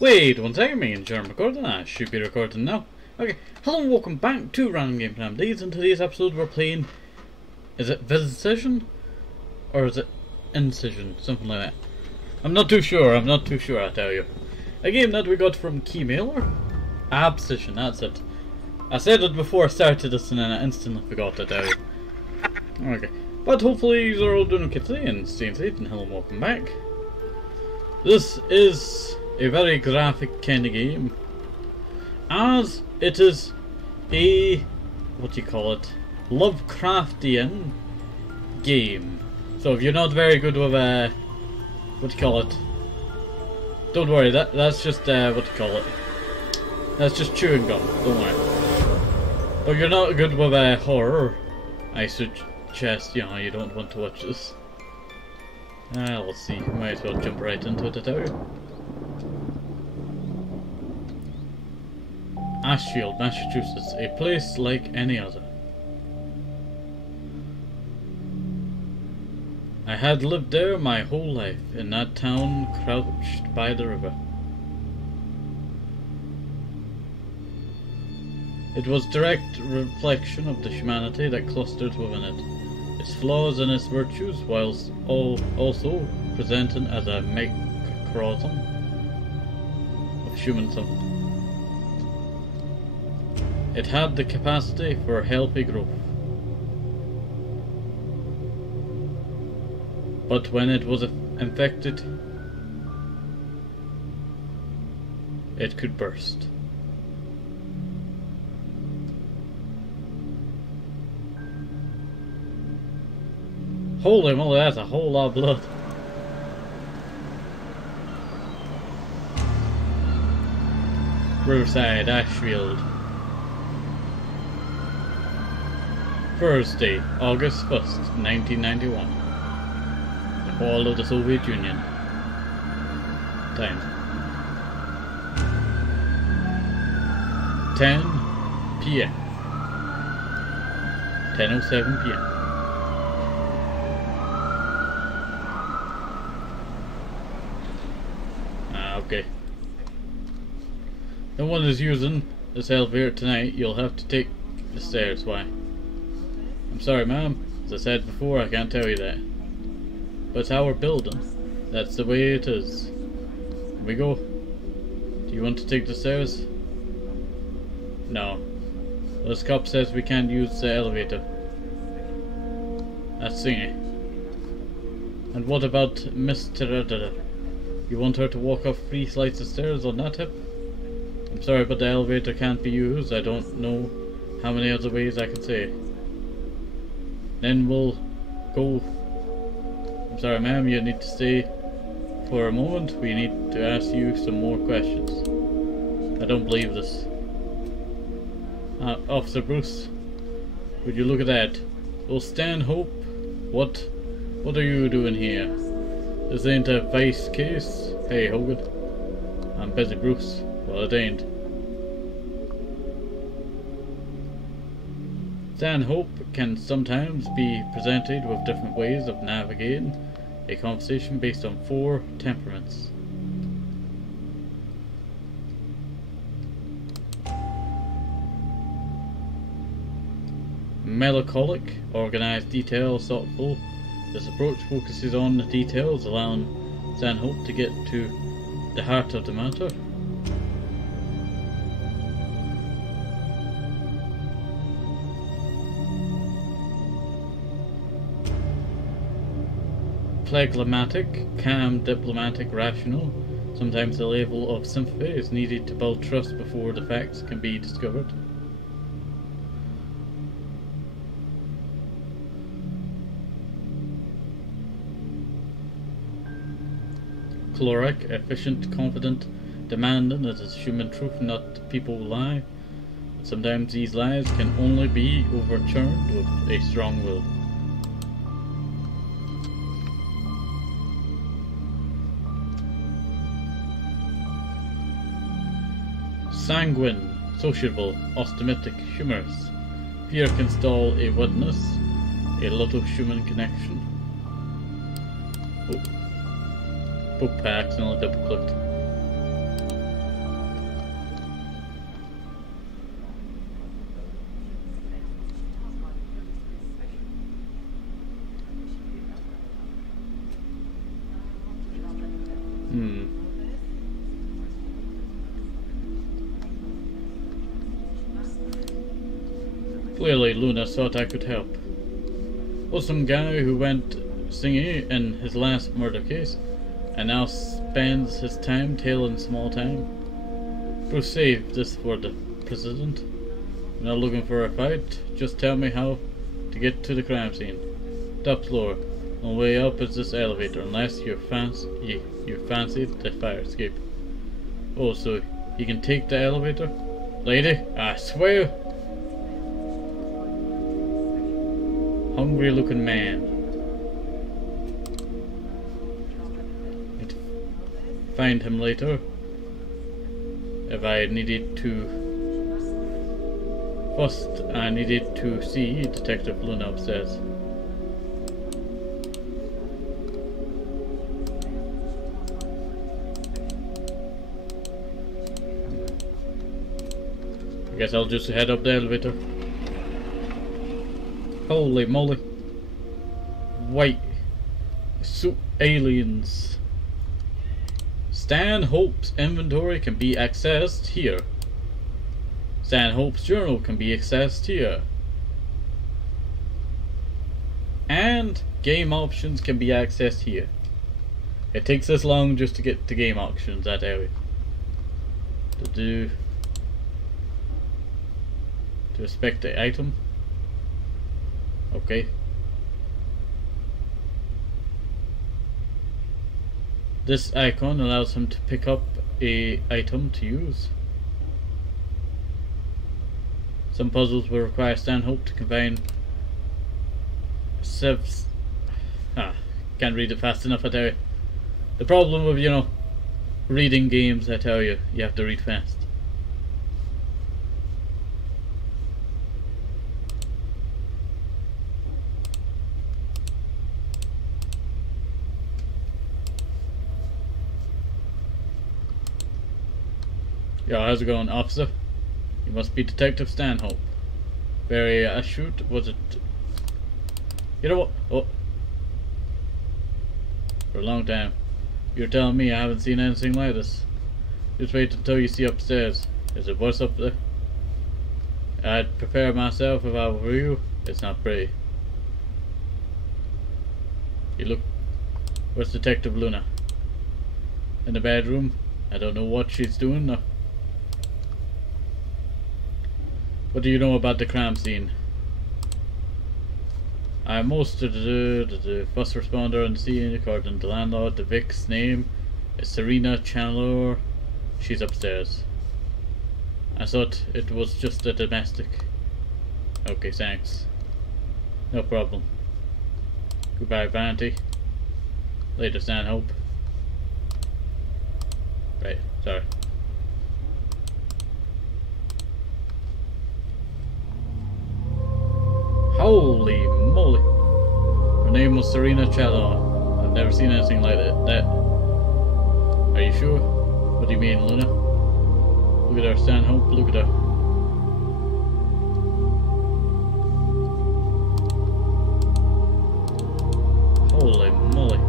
Wait one second, me and John recording. I should be recording now. Okay, hello and welcome back to Random Game Time Days. In today's episode we're playing, is it Abscission? Or is it Incision? Something like that. I'm not too sure, I tell you. A game that we got from Keymailer. Abscission, that's it. I said it before I started this and then I instantly forgot to tell you. Okay, but hopefully you're all doing okay today and staying safe, and hello and welcome back. This is a very graphic kind of game, as it is a, what do you call it, Lovecraftian game. So if you're not very good with what do you call it, don't worry, that's just what do you call it, that's just chewing gum, don't worry. But you're not good with horror, I suggest, you know, you don't want to watch this. Let's see, might as well jump right into it, I tell you. Ashfield, Massachusetts, a place like any other. I had lived there my whole life, in that town crouched by the river. It was direct reflection of the humanity that clustered within it, its flaws and its virtues, whilst also presenting as a microcosm of human something. It had the capacity for healthy growth. But when it was infected, it could burst. Holy moly, that's a whole lot of blood. Riverside, Ashfield. Thursday, August 1st, 1991. The fall of the Soviet Union. Time 10 p.m. 10:07 p.m. Okay. No one is using this elevator tonight. You'll have to take the stairs. Why? I'm sorry, ma'am. As I said before, I can't tell you that. But it's our building. That's the way it is. Here we go. Do you want to take the stairs? No. Well, this cop says we can't use the elevator. That's thingy. And what about Mr. You want her to walk up 3 flights of stairs on that hip? I'm sorry, but the elevator can't be used. I don't know how many other ways I can say. Then we'll go. I'm sorry, ma'am, you need to stay for a moment. We need to ask you some more questions. I don't believe this. Officer Bruce, would you look at that? Will Stanhope, what are you doing here? This ain't a vice case. Hey, Hogan. I'm busy, Bruce. Well, it ain't. Stanhope can sometimes be presented with different ways of navigating a conversation based on 4 temperaments. Melancholic, organized, detailed, thoughtful. This approach focuses on the details, allowing Stanhope to get to the heart of the matter. Phlegmatic, calm, diplomatic, rational. Sometimes a level of sympathy is needed to build trust before the facts can be discovered. Choleric, efficient, confident, demanding. It is human truth, not people lie. Sometimes these lies can only be overturned with a strong will. Sanguine, sociable, optimistic, humorous. Fear can stall a witness, a lot of human connection. Oh. Book by accidentally double clicked. Clearly Luna thought I could help. Was some guy who went singing in his last murder case, and now spends his time tailing small time. Bruce saved this for the president. I'm not looking for a fight, just tell me how to get to the crime scene. Top floor. On the way up is this elevator, unless you fancy the fire escape. Oh, so you can take the elevator? Lady, I swear! Hungry looking man. I'd find him later if I needed to. First, I needed to see Detective Luna upstairs. I guess I'll just head up the elevator. Holy moly. White suit aliens. Stanhope's inventory can be accessed here. Stanhope's journal can be accessed here. And game options can be accessed here. It takes this long just to get to game options, that area. To inspect the item. Okay. This icon allows him to pick up a item to use. Some puzzles will require Stanhope to combine can't read it fast enough, I tell you. The problem with, you know, reading games, I tell you, you have to read fast. Yo, how's it going, officer? You must be Detective Stanhope. Very astute, was it? You know what? Oh. For a long time. You're telling me I haven't seen anything like this. Just wait until you see upstairs. Is it worse up there? I'd prepare myself if I were you. It's not pretty. You look... Where's Detective Luna? In the bedroom? I don't know what she's doing though. What do you know about the crime scene? I'm most of the first responder on the scene, according to the landlord. The Vic's name is Serena Chandler. She's upstairs. I thought it was just a domestic. Okay, thanks. No problem. Goodbye, Vanity. Later, Stanhope. Right, sorry. Holy moly! Her name was Serena Chandler. I've never seen anything like that. Are you sure? What do you mean, Luna? Look at her, Stanhope. Look at her. Holy moly!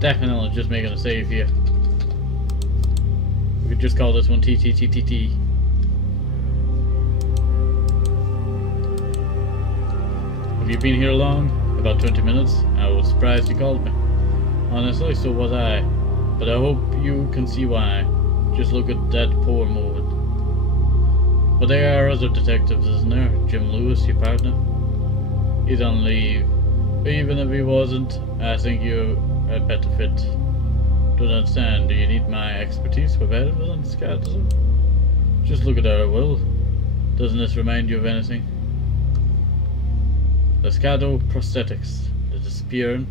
Definitely just making a save here. We could just call this one TTTTT. Have you been here long? About 20 minutes? I was surprised you called me. Honestly, so was I. But I hope you can see why. Just look at that poor movement. But there are other detectives, isn't there? Jim Lewis, your partner. He's on leave. But even if he wasn't, I think you had better fit. Don't understand. Do you need my expertise for evidence, Scottism? Just look at her, Will. Doesn't this remind you of anything? The Scado prosthetics. The disappearance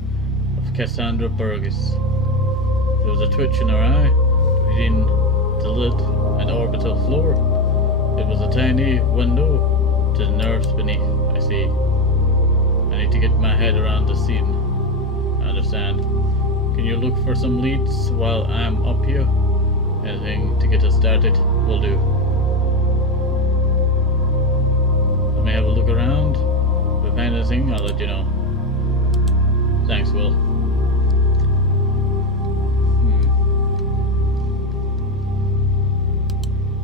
of Cassandra Burgess. There was a twitch in her eye between the lid and orbital floor. It was a tiny window to the nerves beneath. I see. I need to get my head around the scene. I understand. Can you look for some leads while I'm up here? Anything to get us started will do. Let me have a look around. I find anything, I'll let you know. Thanks, Will.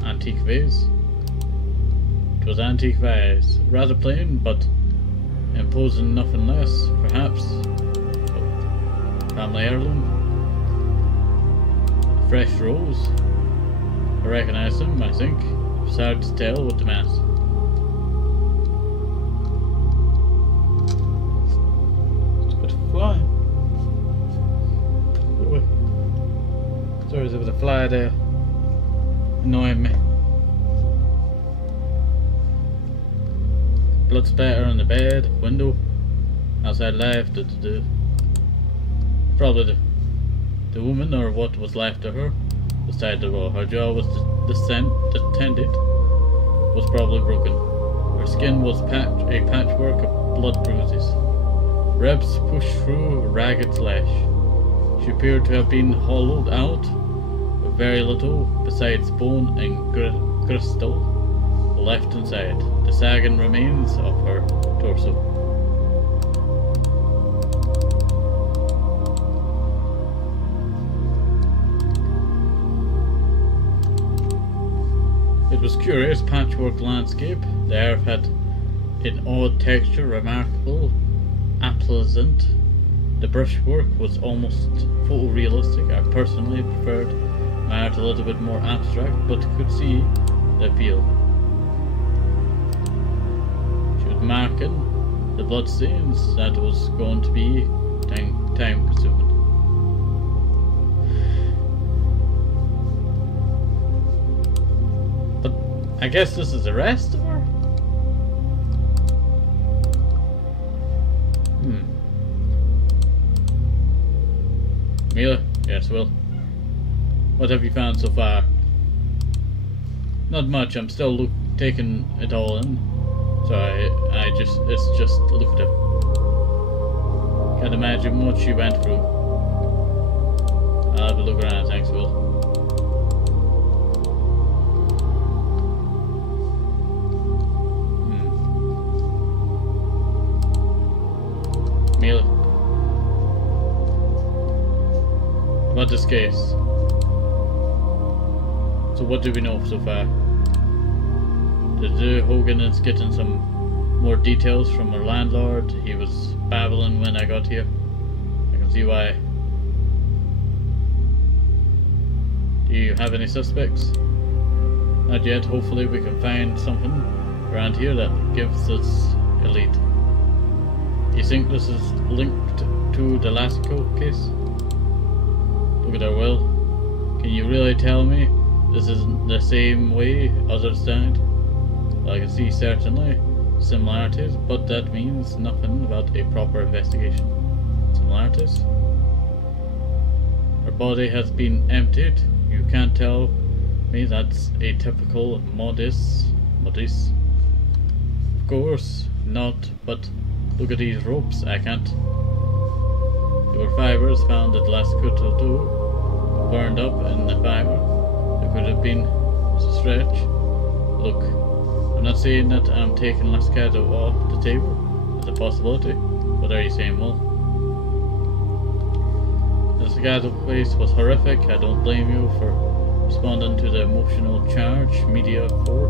Antique vase. It was antique vase. Rather plain, but imposing nothing less, perhaps. Oh, family heirloom. A fresh rose. I recognize them, I think. It's hard to tell with the mask. It's a bit of fly. Sorry, there was a fly there. Annoying me. Blood spatter on the bed, window, outside left. Probably the woman, or what was left of her, was tied to the wall. Her jaw was distended, was probably broken. Her skin was a patchwork of blood bruises. Ribs pushed through a ragged flesh. She appeared to have been hollowed out, with very little besides bone and crystal left inside. The sagging remains of her torso. It was curious patchwork landscape. The earth had an odd texture, remarkable, appeasant. The brushwork was almost photorealistic. I personally preferred my art a little bit more abstract, but could see the appeal. She was marking the bloodstains. That was going to be time consuming. But I guess this is the rest of her? Mila? Yes, Will. What have you found so far? Not much. I'm still taking it all in. So it's just lucrative. Can't imagine what she went through. I'll have a look around. Thanks, Will. Mila. About this case. So what do we know so far? Did Hogan is getting some more details from our landlord? He was babbling when I got here. I can see why. Do you have any suspects? Not yet. Hopefully we can find something around here that gives us a lead. You think this is linked to the Lassico case? Look at her, Will. Can you really tell me this isn't the same way others died? Well, I can see certainly similarities, but that means nothing about a proper investigation. Similarities? Her body has been emptied. You can't tell me that's a typical modis. Of course not, but look at these ropes. I can't. There were fibers found at Lascuto too, burned up in the fiber. There could have been a stretch. Look, I'm not saying that I'm taking Lascato off the table. It's a possibility. What are you saying, Will? The Lascato place was horrific. I don't blame you for responding to the emotional charge media for.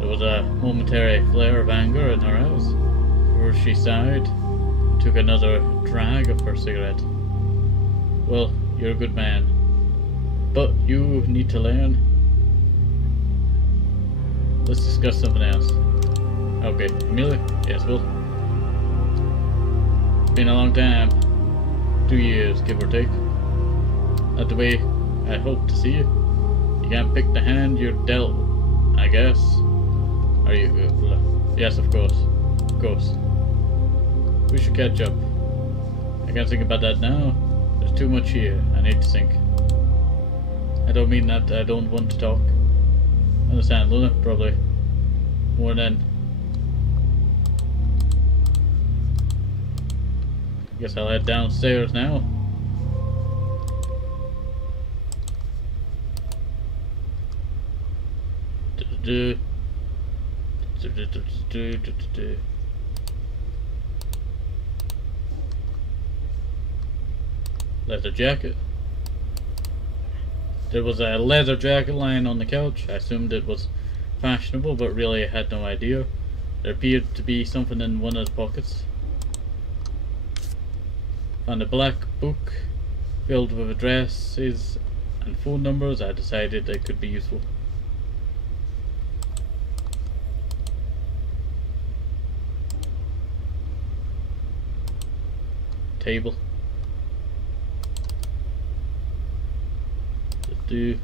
There was a momentary flare of anger in her eyes before she sighed and took another drag of her cigarette. Well, you're a good man, but you need to learn. Let's discuss something else. Okay, Amelia? Yes, Will. It's been a long time. 2 years, give or take. Not the way I hoped to see you. You can't pick the hand you're dealt, I guess. Are you? Yes, of course. Of course. We should catch up. I can't think about that now. There's too much here. I need to think. I don't mean that I don't want to talk. Understand, Luna? Probably more than. Guess I'll head downstairs now. Leather jacket. There was a leather jacket lying on the couch. I assumed it was fashionable, but really I had no idea. There appeared to be something in one of the pockets. Found a black book filled with addresses and phone numbers. I decided it could be useful. Table. Do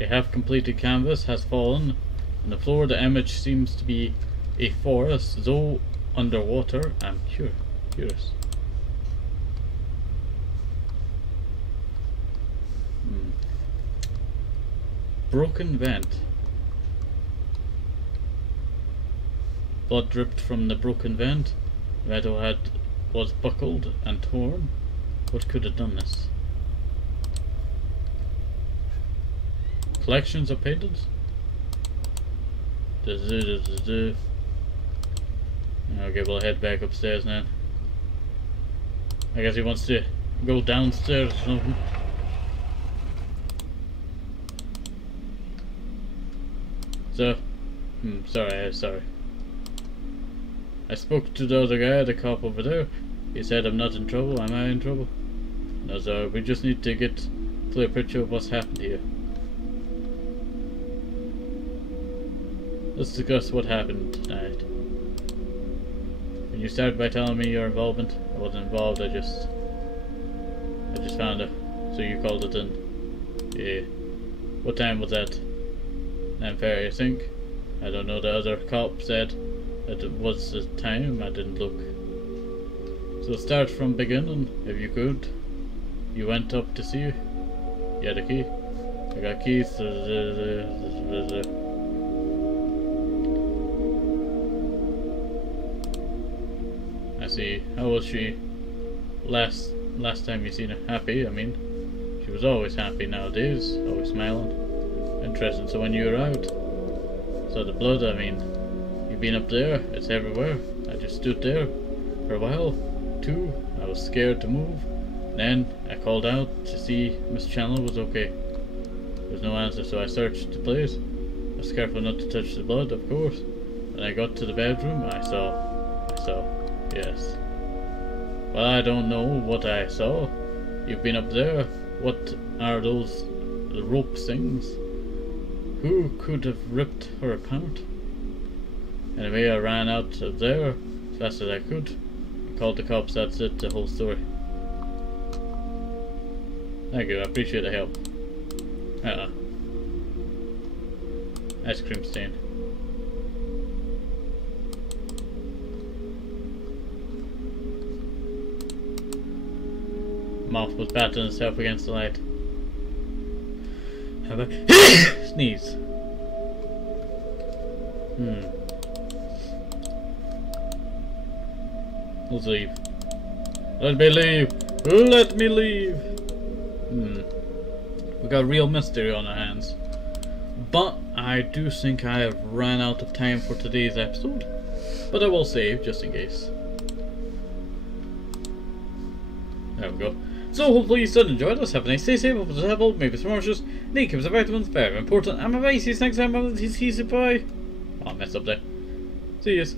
a half completed canvas has fallen on the floor. The image seems to be a forest, though underwater. I'm curious. Broken vent. Blood dripped from the broken vent. The metal was buckled and torn. What could have done this? Collections of paintings? Okay, we'll head back upstairs now. I guess he wants to go downstairs or something. So, sorry. I spoke to the other guy, the cop over there. He said I'm not in trouble. Am I in trouble? No, sir. We just need to get a clear picture of what's happened here. Let's discuss what happened tonight. When you started by telling me your involvement, I wasn't involved. I just found it. So you called it in. Yeah. What time was that? 9:30, I think. I don't know. The other cop said that it was the time. I didn't look. So start from beginning, if you could. You went up to see. You had a key. I got keys. I see. How was she last time you seen her? Happy, I mean. She was always happy nowadays, always smiling. Interesting. So when you were out, saw the blood, I mean, you've been up there, it's everywhere. I just stood there for a while, too. I was scared to move. Then I called out to see Miss Chandler was okay. There was no answer, so I searched the place. I was careful not to touch the blood, of course. When I got to the bedroom, I saw, yes. Well, I don't know what I saw. You've been up there. What are those rope things? Who could have ripped her apart? Anyway, I ran out of there as fast as I could. I called the cops, that's it, the whole story. Thank you, I appreciate the help. Ice cream stain. Mouth was battering itself against the light. Have a sneeze. Let's leave. Let me leave. Let me leave. We got a real mystery on our hands. But I do think I have ran out of time for today's episode. But I will save just in case. There we go. So hopefully you still enjoyed this. Have a nice day, safe, hope it's helpful, maybe some oranges. Need keeps the vitamins, very important. I'm a bye, see you next time, bye. I'll mess up there. See yous.